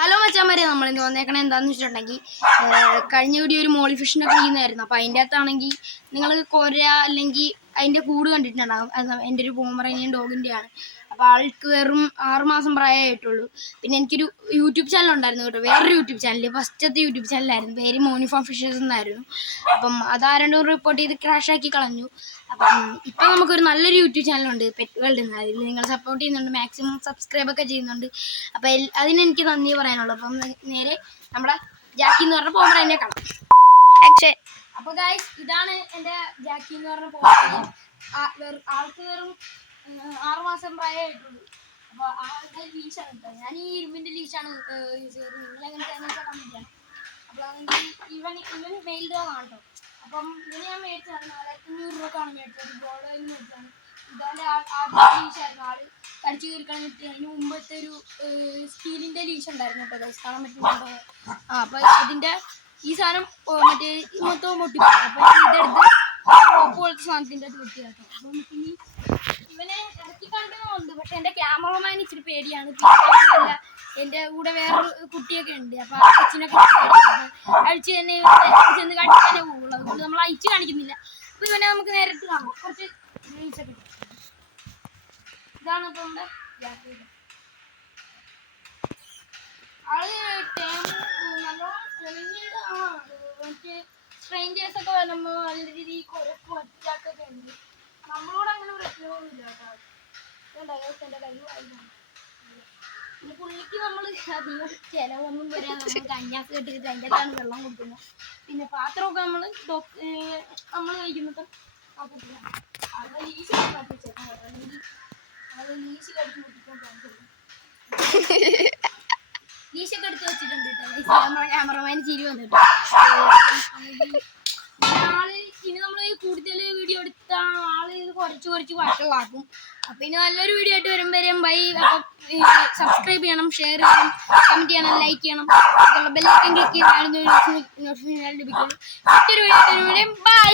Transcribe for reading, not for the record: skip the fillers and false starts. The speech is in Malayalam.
ഹലോ മച്ചാന്മാരെ, നമ്മളിന്ന് വന്നേക്കണേ എന്താണെന്ന് വെച്ചിട്ടുണ്ടെങ്കിൽ കഴിഞ്ഞ വീഡിയോ ഒരു മോളി ഫിഷിനൊക്കെ ചെയ്യുന്നതായിരുന്നു. അപ്പോൾ അതിൻ്റെ അകത്താണെങ്കിൽ നിങ്ങൾ കൊര അല്ലെങ്കിൽ അതിൻ്റെ കൂട് കണ്ടിട്ടുണ്ടാകും. എൻ്റെ ഒരു പോമറേനിയൻ ഡോഗിൻ്റെയാണ്. അപ്പോൾ ആൾക്ക് വെറും 6 മാസം പ്രായമായിട്ടുള്ളൂ. പിന്നെ എനിക്കൊരു യൂട്യൂബ് ചാനൽ ഉണ്ടായിരുന്നു കേട്ടോ, വേറൊരു യൂട്യൂബ് ചാനൽ, ഫസ്റ്റത്തെ യൂട്യൂബ് ചാനലായിരുന്നു, പേര് മോനിഫാം ഫിഷേഴ്സ് എന്നായിരുന്നു. അപ്പം അതാരണ്ടും റിപ്പോർട്ട് ചെയ്ത് ക്രാഷാക്കി കളഞ്ഞു. അപ്പം ഇപ്പം നമുക്കൊരു നല്ലൊരു യൂട്യൂബ് ചാനലുണ്ട്, പെറ്റ് വേൾഡ് എന്ന്. അതിൽ നിങ്ങൾ സപ്പോർട്ട് ചെയ്യുന്നുണ്ട്, മാക്സിമം സബ്സ്ക്രൈബൊക്കെ ചെയ്യുന്നുണ്ട്. അപ്പോൾ അതിനെനിക്ക് നന്ദി പറയാനുള്ളൂ. അപ്പം നേരെ നമ്മുടെ ജാക്കി എന്ന് പറഞ്ഞ പോമറേനിയനെ കാണാം. അപ്പോൾ ഗൈസ്, ഇതാണ് എൻ്റെ ജാക്കി എന്ന് പറഞ്ഞ പോമറേനിയൻ. ആൾക്ക് വെറും 6 മാസം പ്രായമായിട്ടുള്ളൂ. അപ്പോൾ ആളുടെ ലീഷാണ് കേട്ടോ. ഞാൻ ഈ ഇരുമ്പിൻ്റെ ലീഷാണ് യൂസ് ചെയ്തത്. നിങ്ങളെങ്ങനെയാണെന്ന് വെച്ചാൽ കമൻറ്റ് ചെയ്യണം. അപ്പോൾ ആണെങ്കിൽ ഇവൻ മെയിൽ ഡോഗാണ് കേട്ടോ. അപ്പം ഇതിന് ഞാൻ മേടിച്ചതാണ് 4500 രൂപക്കാണ് മേടിച്ചത്. ഗോൾഡിൽ മേടിച്ചതാണ്. ഇതാൻ്റെ ആദ്യത്തെ ലീഷായിരുന്നു. ആൾ കടിച്ചു തീർക്കണം കിട്ടി. അതിന് മുമ്പത്തെ ഒരു സ്റ്റീലിൻ്റെ ലീഷ് ഉണ്ടായിരുന്നു കേട്ടോ. കാണാൻ പറ്റുന്നുണ്ടോ? അപ്പോൾ അതിൻ്റെ ഈ സാധനം മറ്റേ മൊത്തം പൊട്ടിപ്പോയി. അപ്പോൾ ഇതെടുത്ത് പോലത്തെ സാധനത്തിൻ്റെ അത് വെട്ടി കേട്ടോ. അപ്പോൾ നമുക്കിനി ഇവനെ ഇറക്കി കണ്ടുണ്ട്. പക്ഷെ എൻ്റെ ക്യാമറമാൻ ഇച്ചിരി പേടിയാണ്. പിന്നെ എൻ്റെ കൂടെ വേറൊരു കുട്ടിയൊക്കെ ഉണ്ട്. അപ്പോൾ ആ കൊച്ചിനൊക്കെ അഴിച്ച് തന്നെ ചെന്ന് കാണിക്കാനേ പോകുള്ളൂ. അതുകൊണ്ട് നമ്മൾ അയച്ച് കാണിക്കുന്നില്ല. അപ്പോൾ ഇവനെ നമുക്ക് നേരിട്ട് കാണാം. കുറച്ച് റീൽസൊക്കെ ഇതാണ് ഇപ്പോൾ നമ്മുടെ ജാക്കി. ആള് നല്ലോണം മറ്റേ സ്ട്രേഞ്ചേഴ്സൊക്കെ വരുമ്പോൾ നല്ല രീതിയിൽ കുഴപ്പം ഒറ്റക്കൊക്കെ ഉണ്ട്. നമ്മളോട് അങ്ങനെ പ്രശ്നമൊന്നുമില്ല കേട്ടോ. എൻ്റെ കഴിവായിരുന്നു. പിന്നെ പുള്ളിക്ക് നമ്മൾ അധികം ചിലവൊന്നും വരാൻ നമ്മൾ കഞ്ഞാസ് കെട്ടിട്ട് അതിൻ്റെ അകത്താണ് വെള്ളം കൊടുക്കുന്നത്. പിന്നെ പാത്രമൊക്കെ നമ്മൾ കഴിക്കുമ്പോൾ നോക്കത്തില്ല. അവിടെ ലീശ് കത്തിച്ചേക്കാം. അല്ലെങ്കിൽ അത് ലീശ് കടിച്ച് മുട്ടിക്കാൻ ലീശൊക്കെ എടുത്ത് വെച്ചിട്ടുണ്ട് കേട്ടോ. നമ്മുടെ ക്യാമറമാൻ ചിരി വന്നിട്ട് ഇനി നമ്മൾ കൂടുതൽ വീഡിയോ എടുത്താൽ ആള് ഇത് കുറച്ച് വഷളാക്കും. അപ്പം ഇനി നല്ലൊരു വീഡിയോ ആയിട്ട് വരുമ്പോഴേക്കും ബൈ. അപ്പം സബ്സ്ക്രൈബ് ചെയ്യണം, ഷെയർ ചെയ്യണം, കമൻറ്റ് ചെയ്യണം, ലൈക്ക് ചെയ്യണം. ബെല്ലൈക്കൻ ക്ലിക്ക് ചെയ്തായിരുന്നു നോട്ടിഫിക്കേഷൻ ലഭിക്കുള്ളൂ. മറ്റൊരു വീഡിയോ ആയിട്ട് വരുമ്പോഴേക്കും ബൈ.